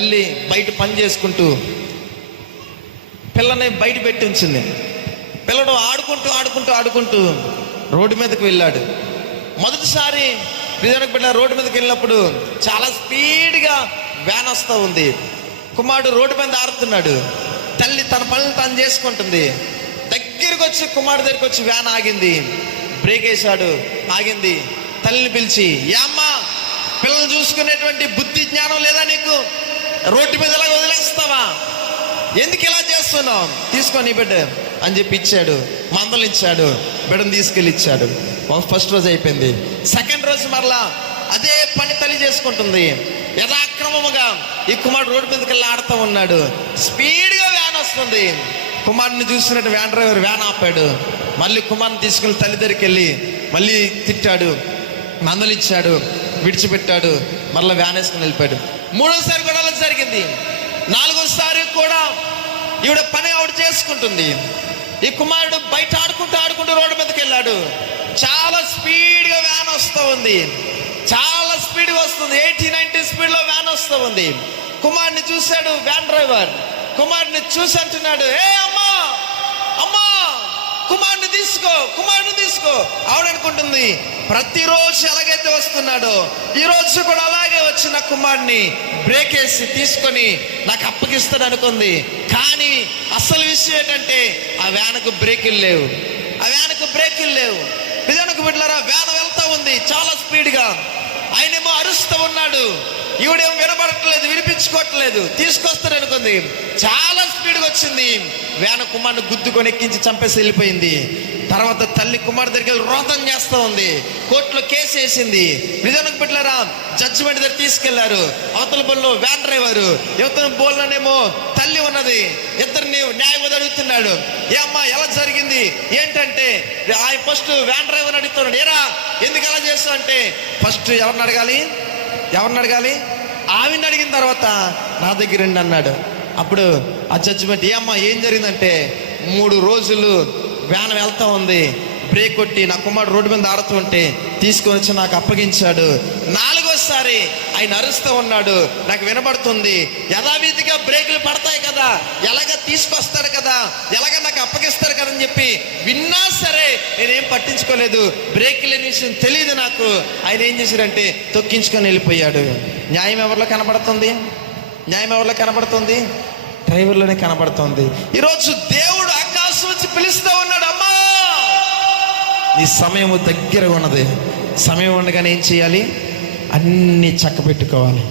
తల్లి బయట పని చేసుకుంటూ పిల్లని బయట పెట్టి ఉంచింది. పిల్లడు ఆడుకుంటూ రోడ్డు మీదకి వెళ్ళాడు. మొదటిసారి నిజానికి బిడ్డ రోడ్డు మీదకి వెళ్ళినప్పుడు చాలా స్పీడ్గా వ్యాన్ వస్తూ ఉంది. కుమారుడు రోడ్డు మీద ఆడుతున్నాడు. తల్లి తన పనులు తాను చేసుకుంటుంది. దగ్గరికి వచ్చి కుమారుడు దగ్గరికి వచ్చి వ్యాన్ ఆగింది. బ్రేక్ వేశాడు, ఆగింది. తల్లిని పిలిచి, ఏ అమ్మా, పిల్లలు చూసుకునేటువంటి బుద్ధి జ్ఞానం లేదా నీకు? రోడ్డు మీద ఇలా వదిలేస్తావా? ఎందుకు ఇలా చేస్తున్నావు? తీసుకొని బిడ్డ అని చెప్పి ఇచ్చాడు. మందలించాడు. బిడ్డను తీసుకెళ్ళి ఇచ్చాడు. ఫస్ట్ రోజు అయిపోయింది. సెకండ్ రోజు మరలా అదే పని తల్లి చేసుకుంటుంది. యథాక్రమముగా ఈ కుమారుడు రోడ్డు మీదకి వెళ్ళి ఆడుతూ ఉన్నాడు. స్పీడ్గా వ్యాన్ వస్తుంది. కుమారుడిని చూసినట్టు వ్యాన్ డ్రైవర్ వ్యాన్ ఆపాడు. మళ్ళీ కుమారుని తీసుకెళ్ళి తల్లి దగ్గరికి వెళ్ళి మళ్ళీ తిట్టాడు, మందలిచ్చాడు, విడిచిపెట్టాడు. మళ్ళీ వ్యాన్ వేసుకుని వెళ్ళిపోయాడు. మూడోసారి కూడా అలా జరిగింది. నాలుగోసారి కూడా ఈవిడ పని ఆవిడ చేసుకుంటుంది. ఈ కుమారుడు బయట ఆడుకుంటూ రోడ్డు మీదకి వెళ్ళాడు. చాలా స్పీడ్గా వ్యాన్ వస్తూ ఉంది. చాలా స్పీడ్గా వస్తుంది. 80-90 స్పీడ్లో వ్యాన్ వస్తూ ఉంది. కుమారుడిని చూశాడు వ్యాన్ డ్రైవర్. కుమారుడిని చూసి అంటున్నాడు, ఏ అమ్మా, కుమారుడిని తీసుకో. ఆవిడనుకుంటుంది, ప్రతిరోజు ఎలాగైతే వస్తున్నాడో ఈ రోజు కూడా అలాగే వచ్చిన కుమారుడిని బ్రేక్ వేసి తీసుకొని నాకు అప్పగిస్తాడు అనుకుంది. కానీ అసలు విషయం ఏంటంటే ఆ వ్యాన్కు బ్రేకులు లేవు. నిజానికి బిడ్డలారా, వ్యాన్ వెళ్తా ఉంది చాలా స్పీడ్గా. ఆయనేమో అరుస్తూ ఉన్నాడు. ఈవిడేమో వినబడట్లేదు, వినిపించుకోవట్లేదు. తీసుకొస్తాడు అనుకుంది. చాలా స్పీడ్గా వచ్చింది. వ్యాన్ కుమారుని గుద్దుకొని ఎక్కించి చంపేసి వెళ్ళిపోయింది. తర్వాత తల్లి కుమారుడు దగ్గరికి వెళ్ళి రోదన చేస్తూ ఉంది. కోర్టులో కేసు వేసింది. నిజానికి బిడ్డలారా, జడ్జిమెంట్ దగ్గర తీసుకెళ్లారు. అవతల బోల్లో వ్యాన్ డ్రైవరు, యువతల బోల్లోనేమో తల్లి ఉన్నది. ఇద్దరిని న్యాయవాది అడుగుతున్నాడు, ఏ అమ్మా ఎలా జరిగింది ఏంటంటే, ఆయన ఫస్ట్ వ్యాన్ డ్రైవర్ అడుగుతున్నాడు, ఏరా ఎందుకు అలా చేస్తావు అంటే, ఫస్ట్ ఎవరిని అడగాలి? ఆవిని అడిగిన తర్వాత నా దగ్గర రండి అన్నాడు. అప్పుడు ఆ జడ్జిమెంట్, ఏ అమ్మా ఏం జరిగిందంటే, 3 రోజులు వ్యాన్ వెళ్తా ఉంది. బ్రేక్ కొట్టి నా కుమారుడు రోడ్డు మీద ఆడుతూ ఉంటే తీసుకొని వచ్చి నాకు అప్పగించాడు. 4వసారి ఆయన అరుస్తూ ఉన్నాడు. నాకు వినబడుతుంది, యథావిధిగా బ్రేకులు పడతాయి కదా, ఎలాగ తీసుకొస్తాడు కదా, ఎలాగ నాకు అప్పగిస్తాడు కదా అని చెప్పి విన్నా సరే నేనేం పట్టించుకోలేదు. బ్రేకులు అనే విషయం తెలియదు నాకు. ఆయన ఏం చేశాడంటే తొక్కించుకొని వెళ్ళిపోయాడు. న్యాయం ఎవరిలో కనబడుతుంది? డ్రైవర్లోనే కనబడుతుంది. ఈరోజు దేవుడు ఆకాశం నుంచి పిలుస్తూ ఉన్నాడు, అమ్మా నీ సమయము దగ్గర ఉన్నది. సమయం ఉండగానే ఏం చేయాలి? అన్నీ చక్కబెట్టుకోవాలి.